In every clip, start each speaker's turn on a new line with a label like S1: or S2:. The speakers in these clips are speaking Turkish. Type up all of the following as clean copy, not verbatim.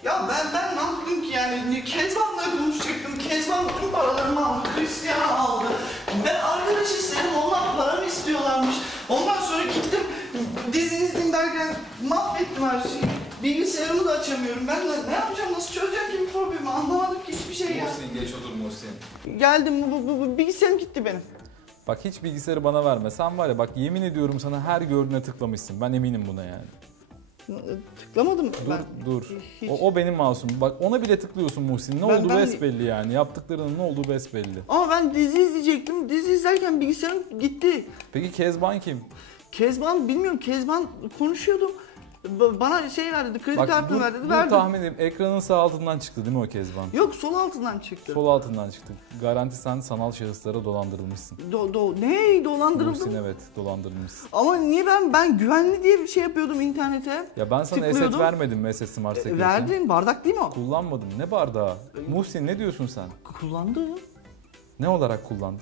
S1: Ya ben ne yaptım ki yani? Kezban'la konuşacaktım. Kezban bütün paralarımı aldı. Hristiyan aldı. Ben arkadaş istedim. Onlar paramı istiyorlarmış. Ondan sonra gittim. Dizinizin derken mahvettim her şeyi. Bilgisayarımı da açamıyorum. Ben ne yapacağım? Nasıl çözeceğim ki bu problemi? Anlamadım ki hiçbir şey ya.
S2: Muhsin geç otur Muhsin.
S1: Geldim. Bu bilgisayarım gitti benim.
S2: Bak hiç bilgisayarı bana verme. Sen var ya bak yemin ediyorum sana her gördüğüne tıklamışsın. Ben eminim buna yani.
S1: Tıklamadım ben.
S2: Dur.
S1: Hiç.
S2: O benim masum. Bak ona bile tıklıyorsun Muhsin. Ne olduğu besbelli yani. Yaptıklarının ne olduğu besbelli.
S1: Ama ben dizi izleyecektim. Dizi izlerken bilgisayarım gitti.
S2: Peki Kezban kim?
S1: Kezban bilmiyorum. Kezban konuşuyordum. Bana şey verdi, kredi kartını verdi.
S2: Dur tahmin edeyim. Ekranın sağ altından çıktı değil mi o Kezban?
S1: Yok, sol altından çıktı.
S2: Sol altından çıktı. Garanti sen sanal şahıslara dolandırılmışsın.
S1: Ne? Dolandırıldım.
S2: Muhsin evet dolandırılmışsın.
S1: Ama niye ben güvenli diye bir şey yapıyordum internete.
S2: Ya ben sana eset vermedim mi eset Smart Security?
S1: Verdin, bardak değil mi o?
S2: Kullanmadım. Ne bardağı? Muhsin ne diyorsun sen?
S1: Kullandım.
S2: Ne olarak kullandın?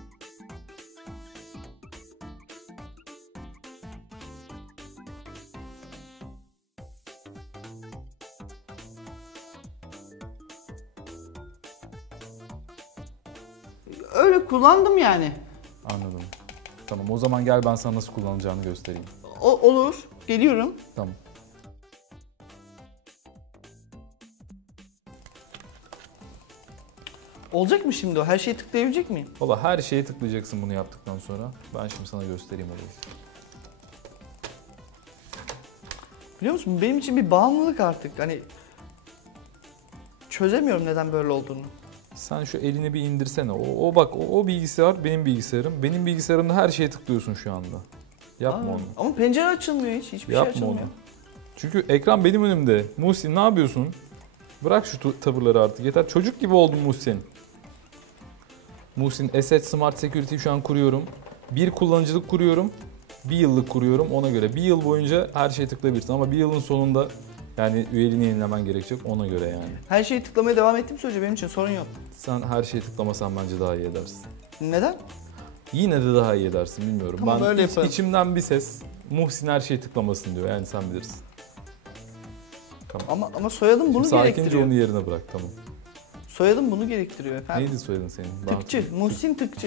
S1: Öyle kullandım yani.
S2: Anladım. Tamam o zaman gel ben sana nasıl kullanacağını göstereyim.
S1: Olur. Geliyorum.
S2: Tamam.
S1: Olacak mı şimdi o? Her şeyi tıklayabilecek miyim?
S2: Valla her şeye tıklayacaksın bunu yaptıktan sonra. Ben şimdi sana göstereyim orayı.
S1: Biliyor musun? Benim için bir bağımlılık artık. Hani çözemiyorum neden böyle olduğunu.
S2: Sen şu elini bir indirsene. O bilgisayar benim bilgisayarım. Benim bilgisayarımda her şeye tıklıyorsun şu anda. Yapma onu.
S1: Ama pencere açılmıyor hiç. Hiçbir
S2: Yapma
S1: şey açılmıyor.
S2: onu. Çünkü ekran benim önümde. Muhsin ne yapıyorsun? Bırak şu tavırları artık yeter. Çocuk gibi oldun Muhsin. Muhsin Asset Smart Security şu an kuruyorum. Bir kullanıcılık kuruyorum. Bir yıllık kuruyorum ona göre. Bir yıl boyunca her şeye tıklayabilirsin ama bir yılın sonunda yani üyeliğini yenilemen gerekecek ona göre yani.
S1: Her şeyi tıklamaya devam ettiğim sürece benim için sorun yok.
S2: Sen her şeyi tıklamasan bence daha iyi edersin.
S1: Neden?
S2: Yine de daha iyi edersin bilmiyorum.
S1: Tamam,
S2: ben
S1: öyle yaparım.
S2: içimden bir ses Muhsin her şeyi tıklamasın diyor yani sen bilirsin. Tamam.
S1: Ama soyadım bunu
S2: Şimdi
S1: gerektiriyor.
S2: sakince onu yerine bırak tamam.
S1: Soyadım bunu gerektiriyor efendim.
S2: Neydi soyadın senin?
S1: Tıkçı. Muhsin Tıkçı.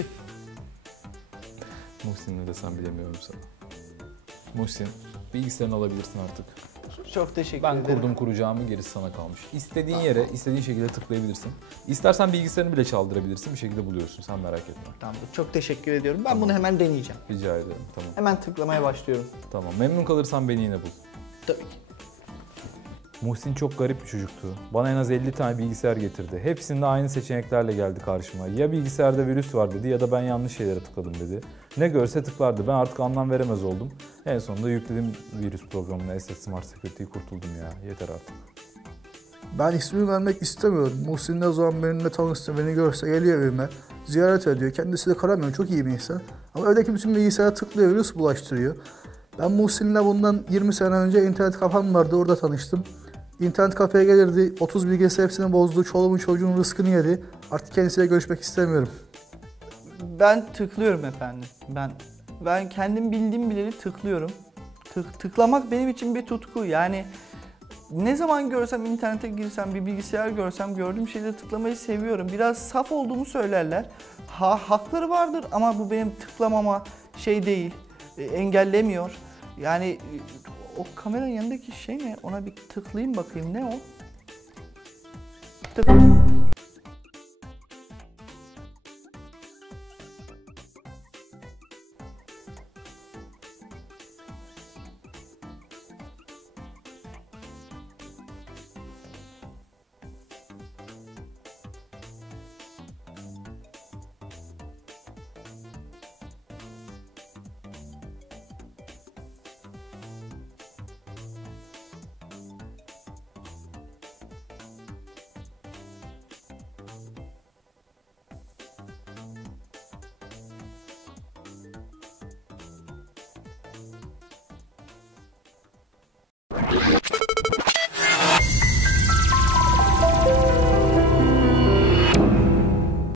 S2: Muhsin ne desem bilemiyorum sana. Muhsin bilgisayarını alabilirsin artık.
S1: Çok teşekkür
S2: Ben
S1: ederim.
S2: kurdum kuracağımı gerisi sana kalmış. İstediğin yere istediğin şekilde tıklayabilirsin. İstersen bilgisayarını bile çaldırabilirsin bir şekilde buluyorsun sen merak etme.
S1: Tamam, çok teşekkür ediyorum. Ben
S2: Tamam.
S1: bunu hemen deneyeceğim.
S2: Rica ederim tamam.
S1: Hemen tıklamaya başlıyorum.
S2: Tamam memnun kalırsan beni yine bul.
S1: Tabii ki.
S2: Muhsin çok garip bir çocuktu. Bana en az 50 tane bilgisayar getirdi. Hepsinde aynı seçeneklerle geldi karşıma. Ya bilgisayarda virüs var dedi ya da ben yanlış şeylere tıkladım dedi. Ne görse tıklardı. Ben artık anlam veremez oldum. En sonunda yükledim virüs programını Asset Smart Security'yi kurtuldum ya. Yeter artık.
S3: Ben ismini vermek istemiyorum. Muhsin ne zaman benimle tanıştı, beni görse geliyor evime. Ziyaret ediyor. Kendisi de karamıyor. Çok iyi bir insan. Ama evdeki bütün bilgisayara tıklıyor, virüs bulaştırıyor. Ben Muhsin'le bundan 20 sene önce internet kafem vardı. Orada tanıştım. İnternet kafeye gelirdi. 30 bilgisayar hepsini bozdu. Çoluğumun çocuğun rızkını yedi. Artık kendisiyle görüşmek istemiyorum.
S1: Ben tıklıyorum efendim. Ben kendim bildiğim bileli tıklıyorum. Tıklamak benim için bir tutku. Yani ne zaman görsem, internete girsem, bir bilgisayar görsem gördüğüm şeyleri tıklamayı seviyorum. Biraz saf olduğumu söylerler. Hakları vardır ama bu benim tıklamama şey değil, engellemiyor. Yani o kameranın yanındaki şey ne? Ona bir tıklayayım bakayım ne o? Tık.